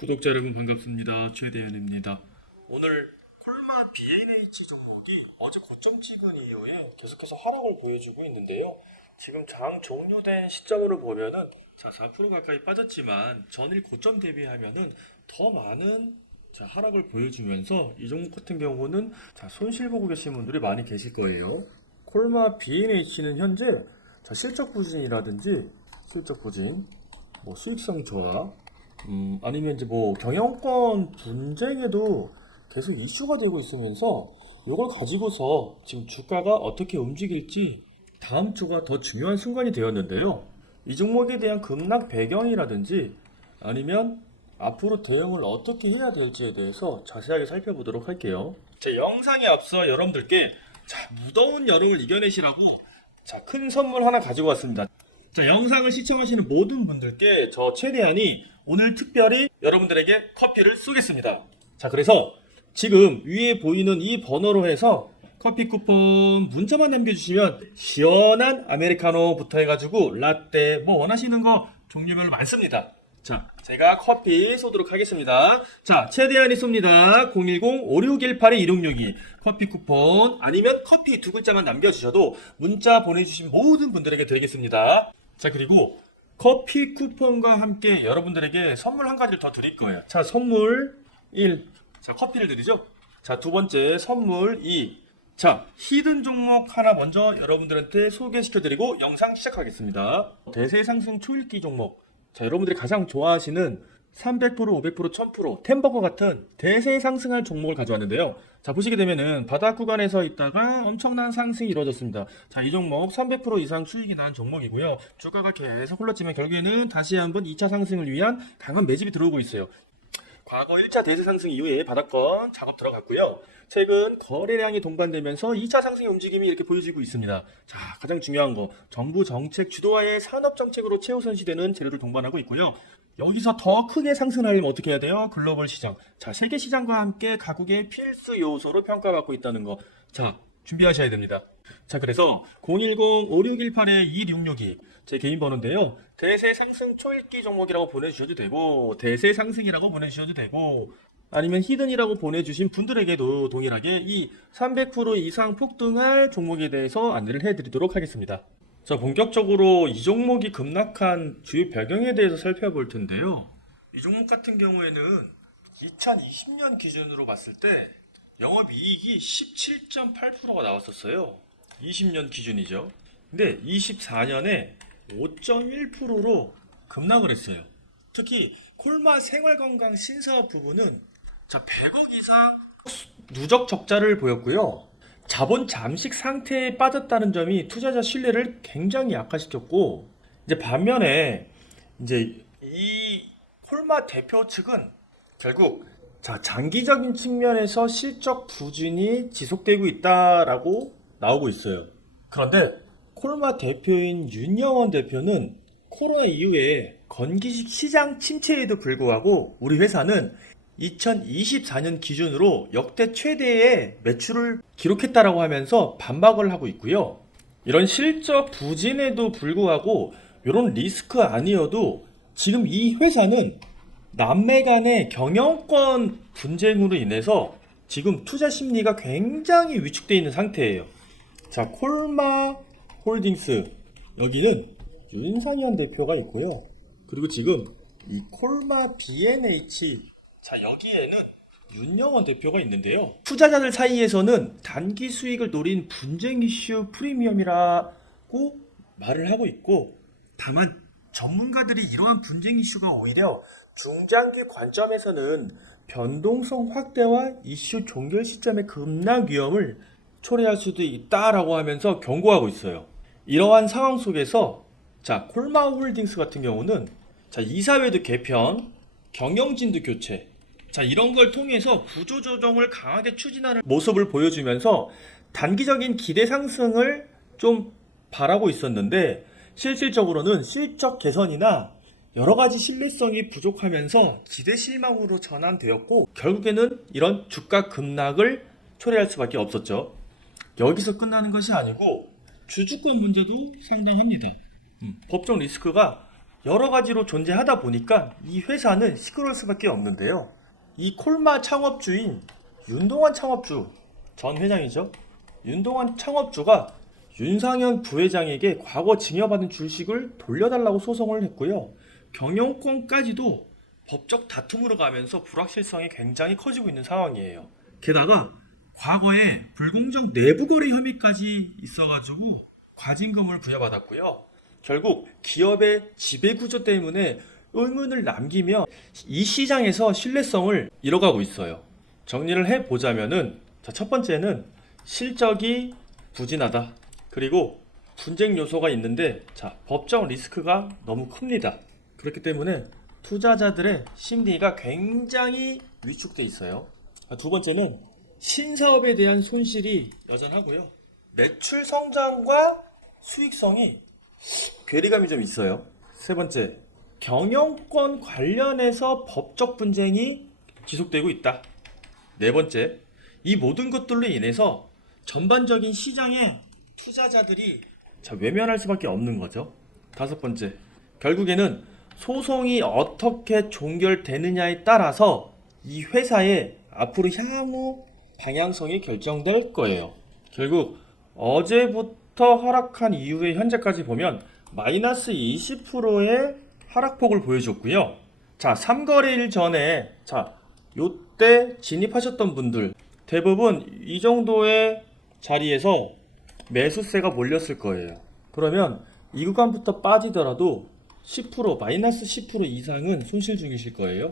구독자 여러분 반갑습니다. 최대현입니다. 오늘 콜마 BNH 종목이 어제 고점 찍은 이후에 계속해서 하락을 보여주고 있는데요. 지금 장 종료된 시점으로 보면은 자, 4% 가까이 빠졌지만 전일 고점 대비하면은 더 많은 자, 하락을 보여주면서 이 종목 같은 경우는 자, 손실 보고 계신 분들이 많이 계실 거예요. 콜마 BNH는 현재 자, 실적 부진이라든지 실적 부진, 뭐 수익성 저하, 음, 아니면 이제 뭐 경영권 분쟁에도 계속 이슈가 되고 있으면서 이걸 가지고서 지금 주가가 어떻게 움직일지 다음 주가 더 중요한 순간이 되었는데요. 이 종목에 대한 급락 배경이라든지 아니면 앞으로 대응을 어떻게 해야 될지에 대해서 자세하게 살펴보도록 할게요. 제 영상에 앞서 여러분들께 자, 무더운 여름을 이겨내시라고 자, 큰 선물 하나 가지고 왔습니다. 자, 영상을 시청하시는 모든 분들께 저 최대한이 오늘 특별히 여러분들에게 커피를 쏘겠습니다. 자, 그래서 지금 위에 보이는 이 번호로 해서 커피 쿠폰 문자만 남겨주시면 시원한 아메리카노부터 해가지고 라떼 뭐 원하시는 거 종류별로 많습니다. 자, 제가 커피 쏘도록 하겠습니다. 자, 최대한이 쏩니다. 010-5618-2662 커피 쿠폰 아니면 커피 두 글자만 남겨주셔도 문자 보내주신 모든 분들에게 드리겠습니다. 자, 그리고 커피 쿠폰과 함께 여러분들에게 선물 한 가지를 더 드릴 거예요. 자, 선물 1. 자, 커피를 드리죠. 자, 두 번째 선물 2. 자, 히든 종목 하나 먼저 여러분들한테 소개시켜 드리고 영상 시작하겠습니다. 대세 상승 초읽기 종목. 자, 여러분들이 가장 좋아하시는 300%, 500%, 1000% 템버거 같은 대세 상승할 종목을 가져왔는데요. 자, 보시게 되면은 바닥 구간에서 있다가 엄청난 상승이 이루어졌습니다. 자, 이 종목 300% 이상 수익이 난 종목이고요. 주가가 계속 흘렀지만 결국에는 다시 한번 2차 상승을 위한 강한 매집이 들어오고 있어요. 과거 1차 대세 상승 이후에 바닥권 작업 들어갔고요. 최근 거래량이 동반되면서 2차 상승의 움직임이 이렇게 보여지고 있습니다. 자, 가장 중요한 거 정부 정책 주도하에 산업 정책으로 최우선 시대는 재료를 동반하고 있고요. 여기서 더 크게 상승하려면 어떻게 해야 돼요? 글로벌 시장. 자, 세계 시장과 함께 가국의 필수 요소로 평가받고 있다는 거. 자, 준비하셔야 됩니다. 자, 그래서 010-5618-2662. 제 개인 번호인데요. 대세 상승 초읽기 종목이라고 보내주셔도 되고, 대세 상승이라고 보내주셔도 되고, 아니면 히든이라고 보내주신 분들에게도 동일하게 이 300% 이상 폭등할 종목에 대해서 안내를 해드리도록 하겠습니다. 자, 본격적으로 이 종목이 급락한 주요 배경에 대해서 살펴볼 텐데요. 이 종목 같은 경우에는 2020년 기준으로 봤을 때 영업이익이 17.8%가 나왔었어요. 20년 기준이죠. 근데 24년에 5.1%로 급락을 했어요. 특히 콜마 생활건강 신사업 부분은 자 100억 이상 누적 적자를 보였고요. 자본 잠식 상태에 빠졌다는 점이 투자자 신뢰를 굉장히 약화시켰고 이제 반면에 이제 이 콜마 대표 측은 결국 자 장기적인 측면에서 실적 부진이 지속되고 있다라고 나오고 있어요. 그런데 콜마 대표인 윤영원 대표는 코로나 이후에 건기식 시장 침체에도 불구하고 우리 회사는 2024년 기준으로 역대 최대의 매출을 기록했다라고 하면서 반박을 하고 있고요. 이런 실적 부진에도 불구하고 이런 리스크 아니어도 지금 이 회사는 남매 간의 경영권 분쟁으로 인해서 지금 투자 심리가 굉장히 위축되어 있는 상태예요. 자, 콜마 홀딩스 여기는 윤상현 대표가 있고요. 그리고 지금 이 콜마 B&H 자 여기에는 윤영원 대표가 있는데요. 투자자들 사이에서는 단기 수익을 노린 분쟁 이슈 프리미엄이라고 말을 하고 있고 다만 전문가들이 이러한 분쟁 이슈가 오히려 중장기 관점에서는 변동성 확대와 이슈 종결 시점의 급락 위험을 초래할 수도 있다라고 하면서 경고하고 있어요. 이러한 상황 속에서 자 콜마 홀딩스 같은 경우는 자 이사회도 개편, 경영진도 교체, 자 이런 걸 통해서 구조 조정을 강하게 추진하는 모습을 보여주면서 단기적인 기대 상승을 좀 바라고 있었는데 실질적으로는 실적 개선이나 여러 가지 신뢰성이 부족하면서 기대 실망으로 전환되었고 결국에는 이런 주가 급락을 초래할 수밖에 없었죠. 여기서 끝나는 것이 아니고 주주권 문제도 상당합니다. 음, 법적 리스크가 여러 가지로 존재하다 보니까 이 회사는 시끄러울 수밖에 없는데요. 이 콜마 창업주인 윤동환 창업주 전 회장이죠. 윤동환 창업주가 윤상현 부회장에게 과거 증여받은 주식을 돌려달라고 소송을 했고요. 경영권까지도 법적 다툼으로 가면서 불확실성이 굉장히 커지고 있는 상황이에요. 게다가 과거에 불공정 내부 거래 혐의까지 있어가지고 과징금을 부여받았고요. 결국 기업의 지배 구조 때문에 의문을 남기며 이 시장에서 신뢰성을 잃어가고 있어요. 정리를 해 보자면은 자, 첫 번째는 실적이 부진하다. 그리고 분쟁 요소가 있는데 자, 법적 리스크가 너무 큽니다. 그렇기 때문에 투자자들의 심리가 굉장히 위축돼 있어요. 아, 두 번째는 신사업에 대한 손실이 여전하고요. 매출 성장과 수익성이 괴리감이 좀 있어요. 세 번째, 경영권 관련해서 법적 분쟁이 지속되고 있다. 네 번째, 이 모든 것들로 인해서 전반적인 시장에 투자자들이 자, 외면할 수밖에 없는 거죠. 다섯 번째, 결국에는 소송이 어떻게 종결되느냐에 따라서 이 회사의 앞으로 향후 방향성이 결정될 거예요. 결국 어제부터 하락한 이후에 현재까지 보면 마이너스 20%의 하락폭을 보여줬고요. 자, 3거래일 전에 자, 요때 진입하셨던 분들 대부분 이 정도의 자리에서 매수세가 몰렸을 거예요. 그러면 이 구간부터 빠지더라도 10% 마이너스 10% 이상은 손실 중이실 거예요.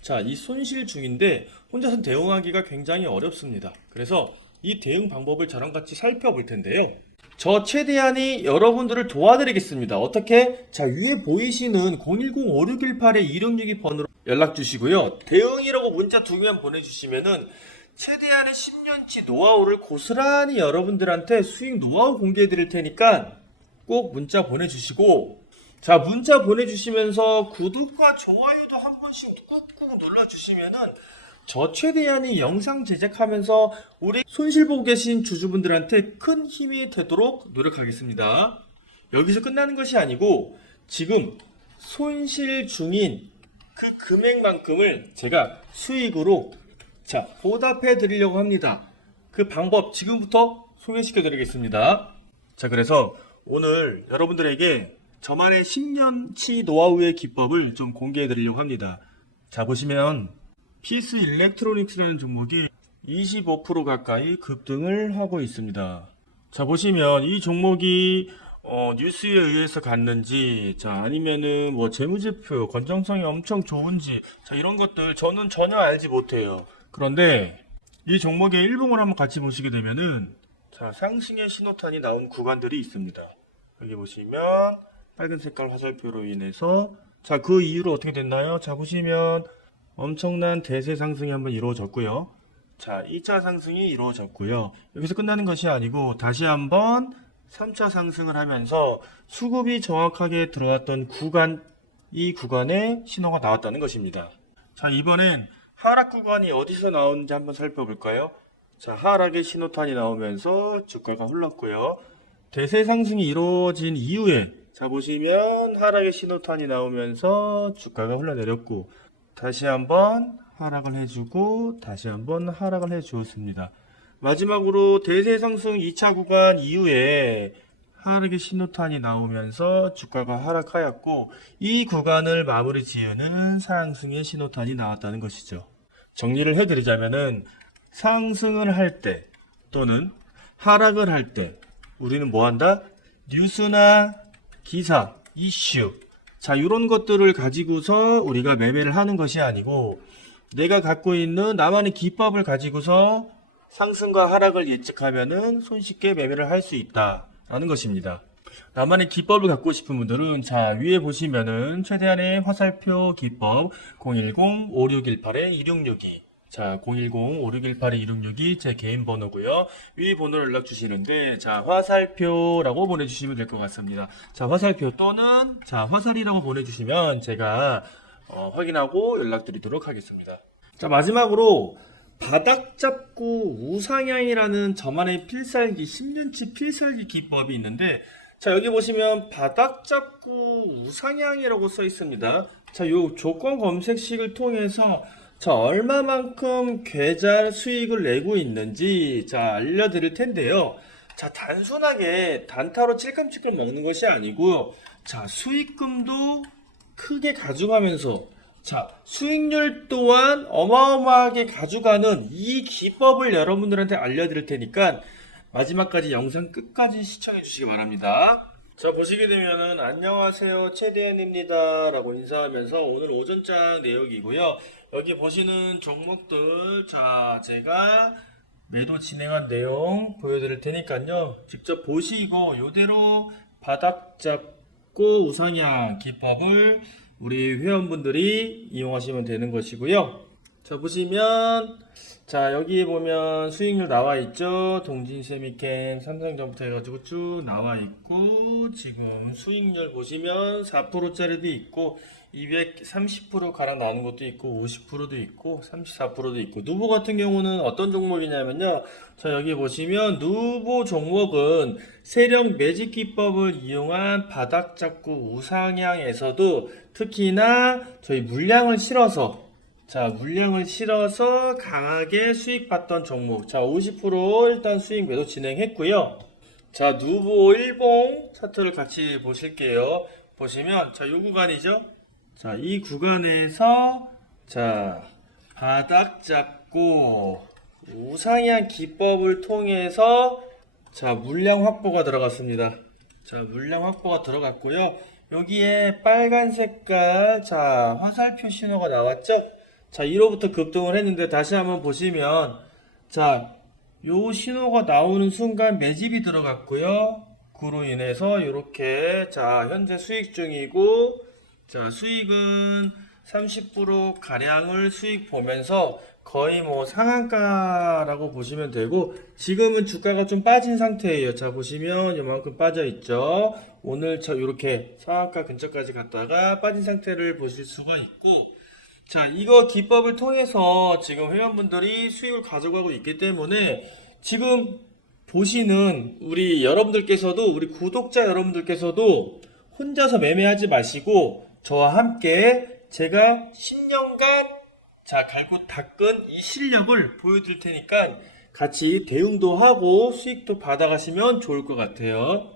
자, 이 손실 중인데 혼자서 대응하기가 굉장히 어렵습니다. 그래서 이 대응 방법을 저랑 같이 살펴볼 텐데요. 저 최대한이 여러분들을 도와드리겠습니다. 어떻게? 자, 위에 보이시는 010-5618-2662 번으로 연락 주시고요. 대응이라고 문자 두 개만 보내주시면은 최대한의 10년치 노하우를 고스란히 여러분들한테 수익 노하우 공개해 드릴 테니까 꼭 문자 보내주시고 자, 문자 보내주시면서 구독과 좋아요도 한 번씩 꾹꾹 눌러주시면은 저 최대한 이 영상 제작하면서 우리 손실 보고 계신 주주분들한테 큰 힘이 되도록 노력하겠습니다. 여기서 끝나는 것이 아니고 지금 손실 중인 그 금액만큼을 제가 수익으로 자 보답해 드리려고 합니다. 그 방법 지금부터 소개시켜 드리겠습니다. 자 그래서 오늘 여러분들에게 저만의 10년치 노하우의 기법을 좀 공개해 드리려고 합니다. 자 보시면 피스 일렉트로닉스라는 종목이 25% 가까이 급등을 하고 있습니다. 자 보시면 이 종목이 어, 뉴스에 의해서 갔는지 자 아니면은 뭐 재무제표 건정성이 엄청 좋은지 자 이런 것들 저는 전혀 알지 못해요. 그런데 이 종목의 일봉을 한번 같이 보시게 되면은 자 상승의 신호탄이 나온 구간들이 있습니다. 여기 보시면 빨간 색깔 화살표로 인해서 자 그 이후로 어떻게 됐나요? 자 보시면 엄청난 대세 상승이 한번 이루어졌고요. 자, 2차 상승이 이루어졌고요. 여기서 끝나는 것이 아니고 다시 한번 3차 상승을 하면서 수급이 정확하게 들어왔던 구간, 이 구간에 신호가 나왔다는 것입니다. 자, 이번엔 하락 구간이 어디서 나오는지 한번 살펴볼까요? 자, 하락의 신호탄이 나오면서 주가가 흘렀고요. 대세 상승이 이루어진 이후에 자 보시면 하락의 신호탄이 나오면서 주가가 흘러내렸고 다시 한번 하락을 해주고 다시 한번 하락을 해주었습니다. 마지막으로 대세 상승 2차 구간 이후에 하락의 신호탄이 나오면서 주가가 하락하였고 이 구간을 마무리 지으는 상승의 신호탄이 나왔다는 것이죠. 정리를 해드리자면은 상승을 할 때 또는 하락을 할 때 우리는 뭐 한다? 뉴스나 기사, 이슈 자, 이런 것들을 가지고서 우리가 매매를 하는 것이 아니고 내가 갖고 있는 나만의 기법을 가지고서 상승과 하락을 예측하면은 손쉽게 매매를 할 수 있다라는 것입니다. 나만의 기법을 갖고 싶은 분들은 자 위에 보시면은 최대한의 화살표 기법 010-5618-2662 자, 010-5618-2662 제 개인 번호고요. 위 번호로 연락 주시는데 자, 화살표라고 보내 주시면 될 것 같습니다. 자, 화살표 또는 자, 화살이라고 보내 주시면 제가 어, 확인하고 연락드리도록 하겠습니다. 자, 마지막으로 바닥 잡고 우상향이라는 저만의 필살기 10년치 필살기 기법이 있는데 자, 여기 보시면 바닥 잡고 우상향이라고 써 있습니다. 자, 요 조건 검색식을 통해서 자, 얼마만큼 계좌 수익을 내고 있는지 자, 알려드릴 텐데요. 자, 단순하게 단타로 찔끔찔끔 먹는 것이 아니고 자, 수익금도 크게 가져가면서 자, 수익률 또한 어마어마하게 가져가는 이 기법을 여러분들한테 알려드릴 테니까 마지막까지 영상 끝까지 시청해 주시기 바랍니다. 자, 보시게 되면은 안녕하세요. 최대현입니다. 라고 인사하면서 오늘 오전장 내역이고요. 여기 보시는 종목들 자, 제가 매도 진행한 내용 보여드릴 테니까요. 직접 보시고 요대로 바닥 잡고 우상향 기법을 우리 회원분들이 이용하시면 되는 것이고요. 자, 보시면 자, 여기 보면 수익률 나와 있죠. 동진 세미캔, 삼성전부터 해가지고 쭉 나와 있고, 지금 수익률 보시면 4%짜리도 있고, 230% 가량 나는 것도 있고, 50%도 있고, 34%도 있고, 누보 같은 경우는 어떤 종목이냐면요. 자, 여기 보시면 누보 종목은 세력 매직 기법을 이용한 바닥 잡고 우상향에서도 특히나 저희 물량을 실어서 자, 물량을 실어서 강하게 수익 봤던 종목. 자, 50% 일단 수익 매도 진행했고요. 자, 누보 일봉 차트를 같이 보실게요. 보시면, 자, 요 구간이죠? 자, 이 구간에서, 자, 바닥 잡고, 우상향 기법을 통해서, 자, 물량 확보가 들어갔습니다. 자, 물량 확보가 들어갔고요. 여기에 빨간 색깔, 자, 화살표 신호가 나왔죠? 자, 1호부터 급등을 했는데 다시 한번 보시면, 자, 요 신호가 나오는 순간 매집이 들어갔고요. 그로 인해서 이렇게, 자, 현재 수익 중이고, 자, 수익은 30% 가량을 수익 보면서 거의 뭐 상한가라고 보시면 되고, 지금은 주가가 좀 빠진 상태예요. 자, 보시면 요만큼 빠져 있죠. 오늘 저 이렇게 상한가 근처까지 갔다가 빠진 상태를 보실 수가 있고, 자, 이거 기법을 통해서 지금 회원분들이 수익을 가져가고 있기 때문에 지금 보시는 우리 여러분들께서도 우리 구독자 여러분들께서도 혼자서 매매하지 마시고 저와 함께 제가 10년간 자, 갈고 닦은 이 실력을 보여드릴 테니까 같이 대응도 하고 수익도 받아가시면 좋을 것 같아요.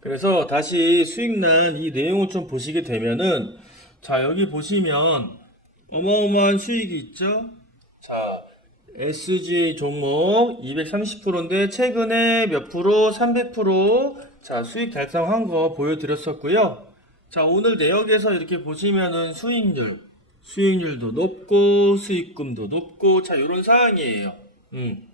그래서 다시 수익난 이 내용을 좀 보시게 되면은 자, 여기 보시면 어마어마한 수익이 있죠? 자, SG 종목 230%인데 최근에 몇 프로? 300% 자, 수익 달성한 거 보여드렸었고요. 자, 오늘 내역에서 이렇게 보시면은 수익률, 수익률도 높고 수익금도 높고 자, 요런 사항이에요. 음.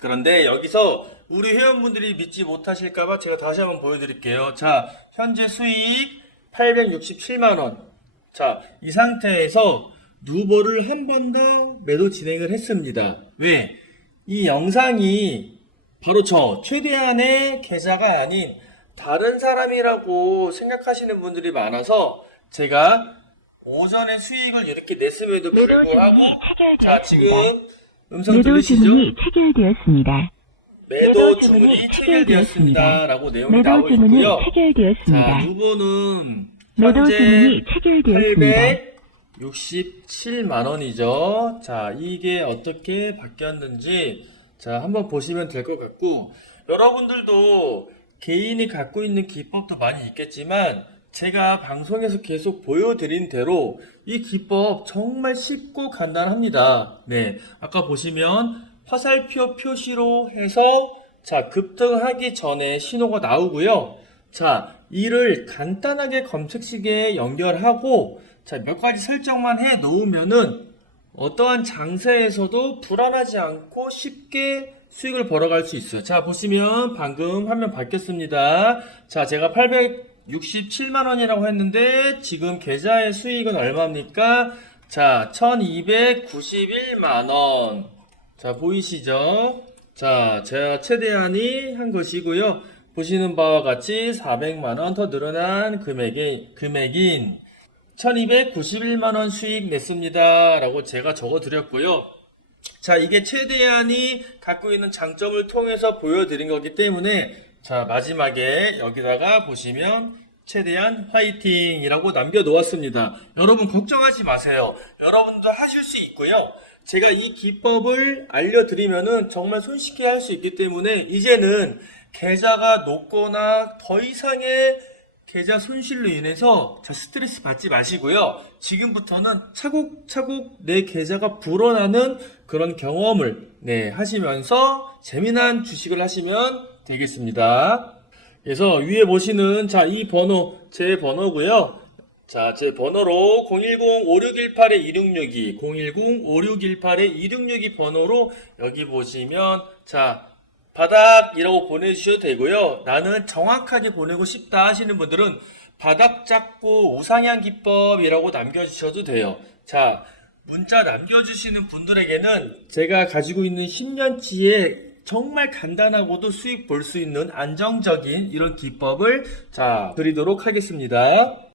그런데 여기서 우리 회원분들이 믿지 못하실까봐 제가 다시 한번 보여드릴게요. 자, 현재 수익 867만원. 자, 이 상태에서 누보를 한 번 더 매도 진행을 했습니다. 왜? 이 영상이 바로 저 최대한의 계좌가 아닌 다른 사람이라고 생각하시는 분들이 많아서 제가 오전에 수익을 이렇게 냈음에도 매도 불구하고 자. 지금 음성 매도 들리시죠? 주문이 체결되었습니다. 매도 매도 주문이 체결되었습니다. 라고 내용이 매도 나오고 있고요. 자, 체결되었습니다. 누보는 매도 현재 주문이 체결되었습니다. 867만 원이죠. 자, 이게 어떻게 바뀌었는지 자, 한번 보시면 될 것 같고 여러분들도 개인이 갖고 있는 기법도 많이 있겠지만 제가 방송에서 계속 보여드린 대로 이 기법 정말 쉽고 간단합니다. 네. 아까 보시면 화살표 표시로 해서 자, 급등하기 전에 신호가 나오고요. 자, 이를 간단하게 검색식에 연결하고 자, 몇 가지 설정만 해 놓으면은 어떠한 장세에서도 불안하지 않고 쉽게 수익을 벌어갈 수 있어요. 자, 보시면 방금 화면 바뀌었습니다. 자, 제가 867만 원이라고 했는데 지금 계좌의 수익은 얼마입니까? 자, 1291만 원. 자, 보이시죠? 자, 제가 최대한이 한 것이고요. 보시는 바와 같이 400만 원 더 늘어난 금액이, 금액인 1291만원 수익 냈습니다. 라고 제가 적어 드렸고요. 자, 이게 최대한이 갖고 있는 장점을 통해서 보여드린 거기 때문에 자, 마지막에 여기다가 보시면 최대한 화이팅이라고 남겨놓았습니다. 여러분 걱정하지 마세요. 여러분도 하실 수 있고요. 제가 이 기법을 알려드리면은 정말 손쉽게 할 수 있기 때문에 이제는 계좌가 높거나 더 이상의 계좌 손실로 인해서 자, 스트레스 받지 마시고요. 지금부터는 차곡차곡 내 계좌가 불어나는 그런 경험을 네, 하시면서 재미난 주식을 하시면 되겠습니다. 그래서 위에 보시는 자, 이 번호 제 번호고요. 자, 제 번호로 010-5618-2662, 010-5618-2662 번호로 여기 보시면 자, 바닥이라고 보내주셔도 되고요. 나는 정확하게 보내고 싶다 하시는 분들은 바닥 잡고 우상향 기법이라고 남겨주셔도 돼요. 자, 문자 남겨주시는 분들에게는 제가 가지고 있는 10년치의 정말 간단하고도 수익 볼 수 있는 안정적인 이런 기법을 자, 드리도록 하겠습니다.